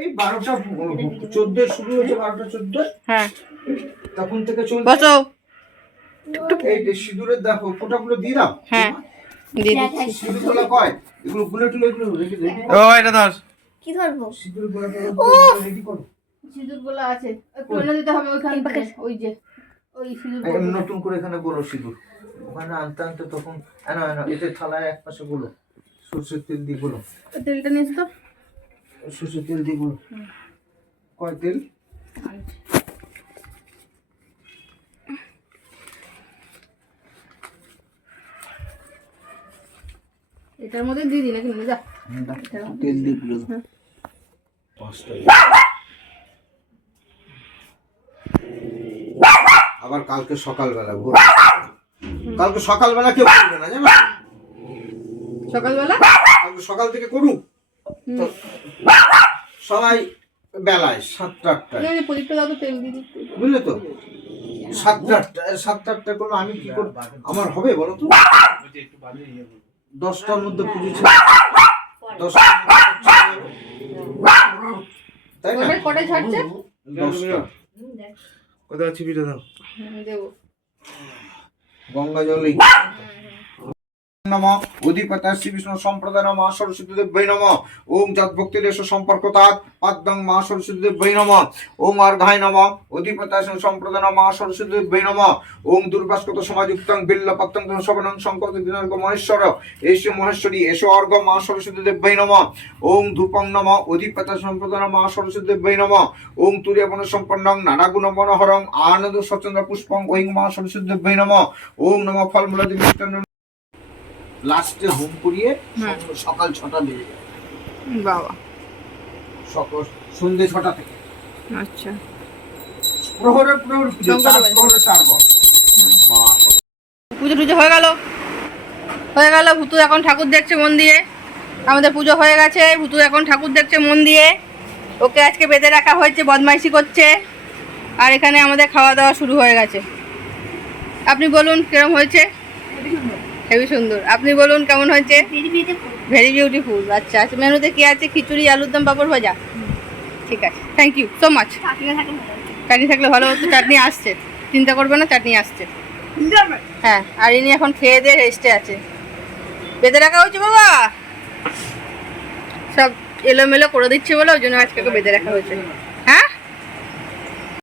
এই বারোটা চোদ্দ শুরু হয়েছে বারোটা চোদ্দ? হ্যাঁ। তখন থেকে চলছে। বসো এই যে সিঁদুরের দেখো ফোঁটাগুলো দিয়ে দাও। হ্যাঁ দিয়ে সিঁদুরগুলো কয়? এগুলো গুলে এগুলো রেডি রেডি ও এটা ধর। কি ধরবো? সিঁদুরগুলো রেডি করো সিঁদুর আছে। একটু দিতে হবে ওইখান থেকে ওই যে ওই সিঁদুর নতুন করে এখানে গোলো সিঁদুর। ওখানে আনতে আনতে তখন এনা এনা এতে থালায় এক পাশে গোলো। সর্ষের তেল দিয়ে গোলো। তেলটা নিস তো। সর্ষের তেল দিয়ে গোলো কয় তেল? এটার মধ্যে দিয়ে দিই নাকি যা তেল দিয়ে গুলো আবার কালকে সকালবেলা ভোর। কালকে সকালবেলা কেউ করবে না জানো? সকালবেলা? কালকে সকাল থেকে করুক। সবাই বেলায় সাতটা আটটায়। দিয়ে বুঝলে তো? সাতটা আটটা সাতটা আটটা করলে আমি কি করব? আমার হবে বলো তো? দশটার মধ্যে পুজো দশটার। তাই না? দশটা। দাও? হুম, গঙ্গা জলেই নম। অধিপতা শ্রী বিষ্ণু সম্প্রদায় নম। সরস্বতী নম। দেশ সম্পর্ক মা সরস্বতী দেব নম। ওম অর্ঘায় নম। অধিপতা সম্প্রদায় নম। সরস্বতী দেব নম। ওম দুর্বাস্কত বিল্ল দিনার্গ মহেশ্বর। এসো মহেশ্বরী, এসো অর্ঘ মা সরস্বতী দেব নম। ওম ধূপং নম। অধিপতা সম্প্রদায় নম। সরস্বতী দেব নম। ওম তুর্যবন সম্পন্নং নানাগুণ মনোহরং আনন্দ সচন্দ্র পুষ্পং ওং মা সরস্বতী দেব নম। ওম নম মিষ্টান্ন লাস্টে হোম করিয়ে সকাল ছটা বেজে যাবে বাবা। সকাল সন্ধে ছটা থেকে। আচ্ছা। প্রহরে প্রহর। প্রহরে চারবার পুজো টুজো হয়ে গেল। হয়ে গেল ভুতু এখন ঠাকুর দেখছে মন দিয়ে আমাদের পুজো হয়ে গেছে ভুতু এখন ঠাকুর দেখছে মন দিয়ে ওকে আজকে বেঁধে রাখা হয়েছে বদমাইশি করছে। আর এখানে আমাদের খাওয়া দাওয়া শুরু হয়ে গেছে। আপনি বলুন কিরম হয়েছে? হেবি সুন্দর। আপনি বলুন কেমন হয়েছে? ভেরি বিউটিফুল আচ্ছা। আচ্ছা মেনুতে কি আছে? খিচুড়ি আলুর দম পাপড় ভাজা? ঠিক আছে। থ্যাংক ইউ সো মাচ চাটনি থাকলে ভালো হতো। চাটনি আসছে। চিন্তা করবে না চাটনি আসছে। হ্যাঁ আর ইনি এখন খেয়ে দিয়ে রেস্টে আছে। বেঁধে রাখা হয়েছে বাবা? সব এলোমেলো করে দিচ্ছে বলে ওই জন্য আজকে বেঁধে রাখা হয়েছে।